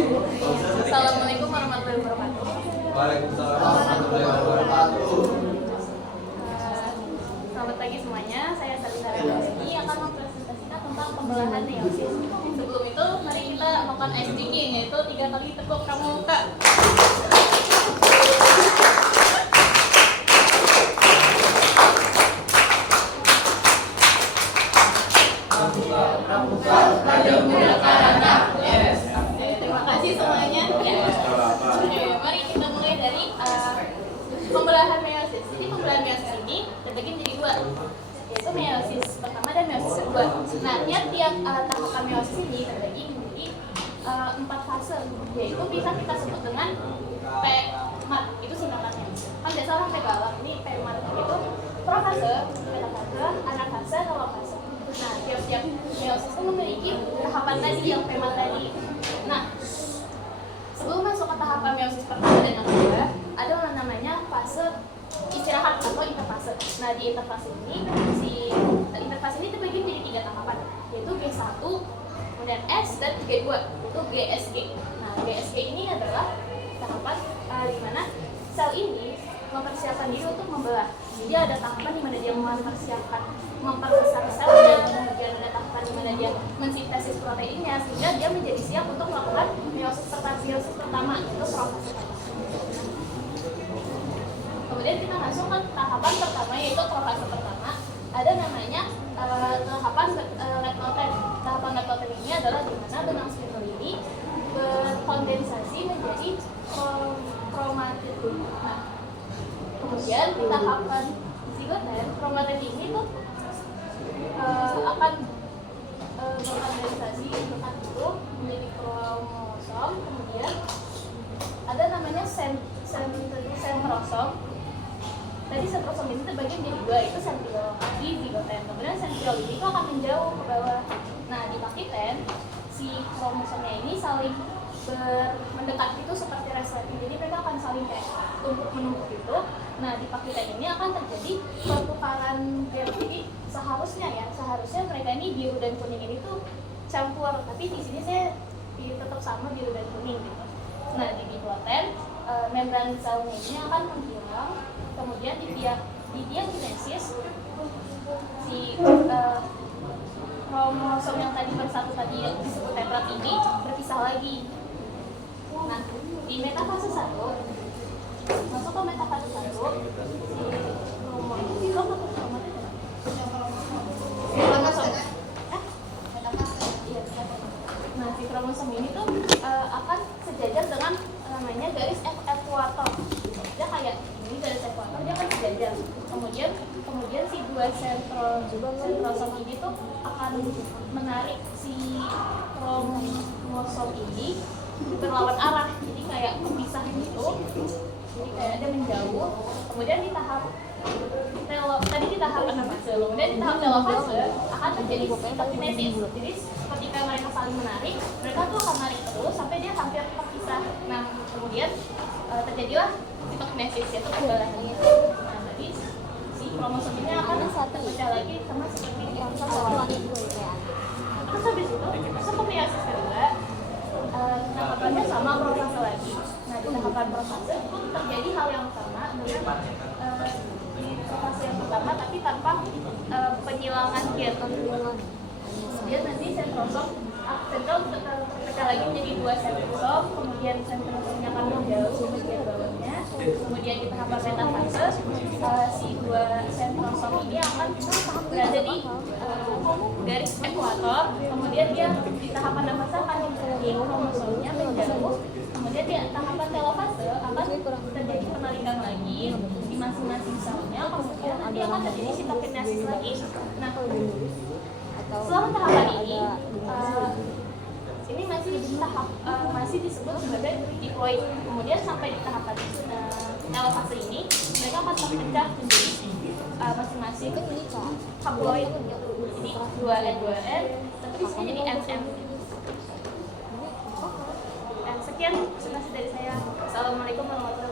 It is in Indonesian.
Assalamualaikum warahmatullahi wabarakatuh. Waalaikumsalam warahmatullahi wabarakatuh. Selamat pagi semuanya. Saya Salisa Rani akan mempresentasikan tentang pembelahan meiosis. Sebelum itu, mari kita melakukan ice breaking, yaitu 3 kali tepuk pramuka. Pramuka, Raja Muda Karana. Yes. Terima kasih semuanya. Mari kita mulai dari pembelahan meiosis. Jadi pembelahan meiosis ini terbagi menjadi 2, yaitu meiosis pertama dan meiosis kedua. Nah, tiap tahapan meiosis ini terbagi menjadi 4 fase, yaitu bisa kita sebut dengan PMAT, itu singkatannya. Kan biasa orang galak, ini PMAT itu profase, metafase, anafase, telofase. Nah, tiap-tiap meiosis itu memiliki tahapan tadi yang PMAT tadi. Nah, sebelum masuk ke tahapan meiosis pertama dan yang kedua, ada yang namanya fase istirahat atau interfase. Nah, di interfase ini, interfase ini terbagi menjadi 3 tahapan, yaitu G1, kemudian S, dan G2, itu GSG. Nah, GSG ini adalah tahapan di mana sel ini mempersiapkan diri untuk membelah. Jadi ada tahapan di mana dia memperbesar sel, dan kemudian ada tahapan di mana dia mensintesis proteinnya sehingga dia menjadi siap untuk melakukan meiosis pertama, itu profase. Kemudian kita masuk ke tahapan pertama, yaitu profase pertama. Ada namanya tahapan leptoten. Tahapan leptoten ini adalah di mana benang spindle ini berkondensasi menjadi kromatid. Nah, kemudian di tahapan zigoten, kromatid ini tuh akan berkondensasi itu menjadi kromosom. Kemudian ada namanya sentrosom. Tadi sentrosom ini terbagi menjadi 2, itu sentriol di zigoten. Kemudian sentriol ini itu akan menjauh ke bawah. Nah, di pakiten si kromosomnya ini saling mendekat itu seperti resleting. Jadi mereka akan saling kayak tumpuk-menumpuk itu. Nah, di pakiten ini akan terjadi pertukaran gen. Jadi seharusnya mereka ini biru dan kuning ini tuh campur, tapi di sini saya tetap sama biru dan kuning gitu. Nah, di diploiden membran selnya ini akan menghilang. Kemudian di diakinesis si kromosom yang tadi bersatu tadi yang disebut tetrat ini berpisah lagi. Nah, di metafase 1 masuk ke metafase 1 si kromosom ini tuh akan sejajar dengan namanya garis ekuator. Dia kayak ini garis ekuator, dia akan sejajar. Kemudian si 2 sentrosom ini tuh akan menarik si kromosom ini berlawan arah. Jadi kayak kepisah gitu. Jadi kayak ada menjauh. Kemudian di tahap anafase, kemudian di tahap telofase akan terjadi sitokinesis. Jadi ketika mereka saling menarik, mereka tuh akan menarik terus sampai dia hampir terpisah. Nah, kemudian terjadilah sitokinesis, yaitu pembelahan. Nah, jadi si kromosom ini akan terpecah lagi sama seperti yang sama. Terus habis itu masuk ke meiosis kedua, tahapannya sama profase lagi. Nah, di tahapan profase itu terjadi hal yang sama dengan di profase yang pertama, tapi tanpa penyilangan gen. Kemudian nanti sentrosom terpecah lagi menjadi 2 sentrosom, kemudian sentrosomnya akan menjauh ke bagian bawahnya. Kemudian di tahapan metafase si 2 sentrosom ini akan berada di garis ekuator. Kemudian dia di tahapan anafase akan menjadi kromosomnya menjauh. Kemudian di tahapan telofase akan terjadi penarikan lagi di masing-masing selnya. Kemudian nanti akan terjadi sitokinesis lagi. Nah, selama tahapan ini masih disebut sebagai diploid. Kemudian sampai di tahapan telofase ini mereka akan terpecah menjadi masing-masing haploid. Jadi 2N2N, tapi di sini jadi NN. Sekian presentasi dari saya. Assalamualaikum warahmatullahi wabarakatuh.